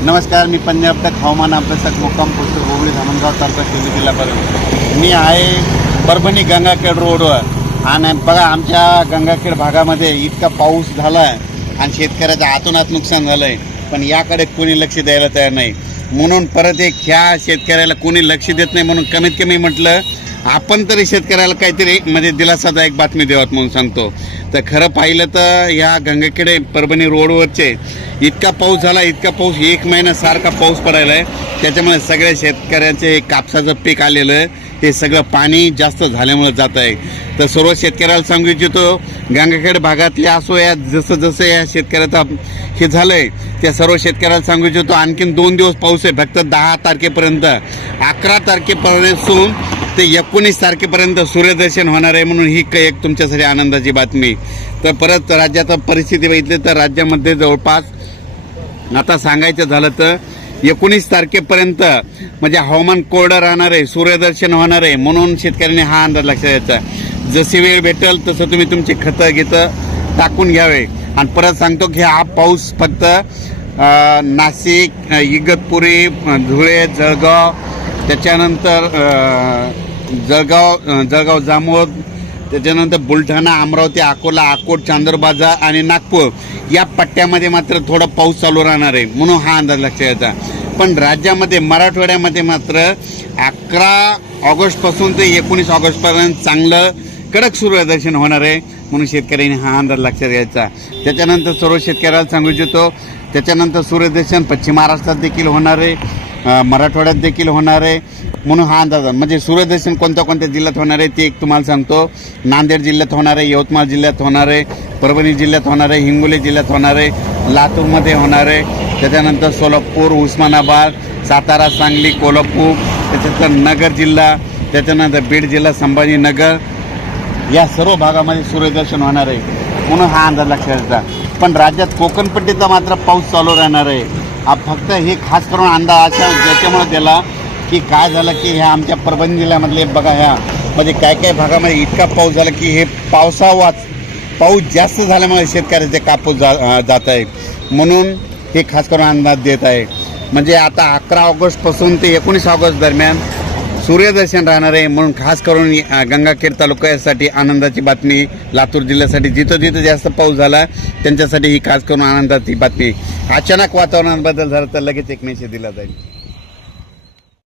नमस्कार, मी पंजाब तक हवामान अभ्यासक मुक्काम पोस्ट गोगळी धामणगाव तालुका शिंदे जिल्हा परभणी. मी आहे परभणी गंगाखेड रोडवर आणि बघा आमच्या गंगाखेड भागामध्ये इतका पाऊस झाला आहे आणि शेतकऱ्याचं आतोनात नुकसान झालं आहे, पण याकडे कोणी लक्ष द्यायला तयार नाही. म्हणून परत एक ह्या शेतकऱ्याला कोणी लक्ष देत नाही, म्हणून कमीत कमी म्हटलं आपण तरी शेतकऱ्याला काहीतरी म्हणजे दिलासादायक बातमी द्यावात म्हणून सांगतो. तर खरं पाहिलं तर ह्या गंगाखेड परभणी रोडवरचे इतका पाऊस झाला, इतका पाऊस 1 महिना सारखा पाऊस पडायला आहे. त्याच्यामुळे सगळ्या शेतकऱ्यांचे कापसाचं पीक आलेलं आहे, ते सगळं पाणी जास्त झाल्यामुळे जात आहे. तर सर्व शेतकऱ्याला सांगू इच्छितो, गंगाखेड भागातले असो या जसं जसं या शेतकऱ्याचा हे झालं आहे त्या सर्व शेतकऱ्याला सांगू इच्छितो, आणखीन 2 दिवस पाऊस आहे. फक्त 10 तारखेपर्यंत, 11 तारखेपासून ते 19 तारखेपर्यंत सूर्यदर्शन होणार आहे. म्हणून ही एक तुमच्यासाठी आनंदाची बातमी. तर परत राज्याचा परिस्थिती बघितली तर राज्यामध्ये जवळपास आता सांगायचं झालं तर 19 तारखेपर्यंत म्हणजे हवामान कोरडं राहणार आहे, सूर्यदर्शन होणार आहे. म्हणून शेतकऱ्यांनी हा अंदाज लक्षात द्यायचा. जशी वेळ भेटेल तसं तुम्ही तुमची खतं घेतं टाकून घ्यावे. आणि परत सांगतो की हा पाऊस फक्त नाशिक, इगतपुरी, धुळे, जळगाव, त्याच्यानंतर जळगाव जामोद, त्याच्यानंतर बुलढाणा, अमरावती, अकोला, अकोट, चांदूरबाजार आणि नागपूर या पट्ट्यामध्ये मात्र थोडा पाऊस चालू राहणार आहे. म्हणून हा अंदाज लक्षात घ्यायचा. पण राज्यामध्ये मराठवाड्यामध्ये मात्र 11 ऑगस्टपासून ते 19 ऑगस्टपर्यंत चांगलं कडक सूर्यदर्शन होणार आहे. म्हणून शेतकऱ्यांनी हा अंदाज लक्षात घ्यायचा. त्याच्यानंतर सर्व शेतकऱ्याला सांगू इच्छितो, त्याच्यानंतर सूर्यदर्शन पश्चिम महाराष्ट्रात देखील होणार आहे, मराठवाड्यात देखील होणार आहे. म्हणून हा अंदाज म्हणजे सूर्यदर्शन कोणत्या कोणत्या जिल्ह्यात होणार आहे ते एक तुम्हाला सांगतो. नांदेड जिल्ह्यात होणार आहे, यवतमाळ जिल्ह्यात होणार आहे, परभणी जिल्ह्यात होणार आहे, हिंगोली जिल्ह्यात होणार आहे, लातूरमध्ये होणार आहे, त्याच्यानंतर सोलापूर, उस्मानाबाद, सातारा, सांगली, कोल्हापूर, त्याच्यानंतर नगर जिल्हा, त्याच्यानंतर बीड जिल्हा, संभाजीनगर या सर्व भागामध्ये सूर्यदर्शन होणार आहे. म्हणून हा अंदाज लक्षात घ्यायचा. पण राज्यात कोकणपट्टीचा मात्र पाऊस चालू राहणार आहे. फक्त हे खास करून अंदाज अशा ज्याच्यामुळे दिला की काय झालं की ह्या आमच्या परभणी जिल्ह्यामधले बघा ह्या म्हणजे काय भागामध्ये इतका पाऊस झाला की हे पाऊस जास्त झाल्यामुळे शेतकऱ्याचे कापूस जात आहे. म्हणून हे खास करून अंदाज देत आहे. म्हणजे आता 11 ऑगस्टपासून ते 19 ऑगस्ट दरम्यान सूर्यदर्शन राहणार आहे. म्हणून खास करून गंगाखेड तालुक्यासाठी आनंदाची बातमी. लातूर जिल्ह्यासाठी जिथं जास्त पाऊस झाला त्यांच्यासाठी ही खास करून आनंदाची बातमी. अचानक वातावरणात बदल झाला तर लगेच एक मेसेज दिला जाईल.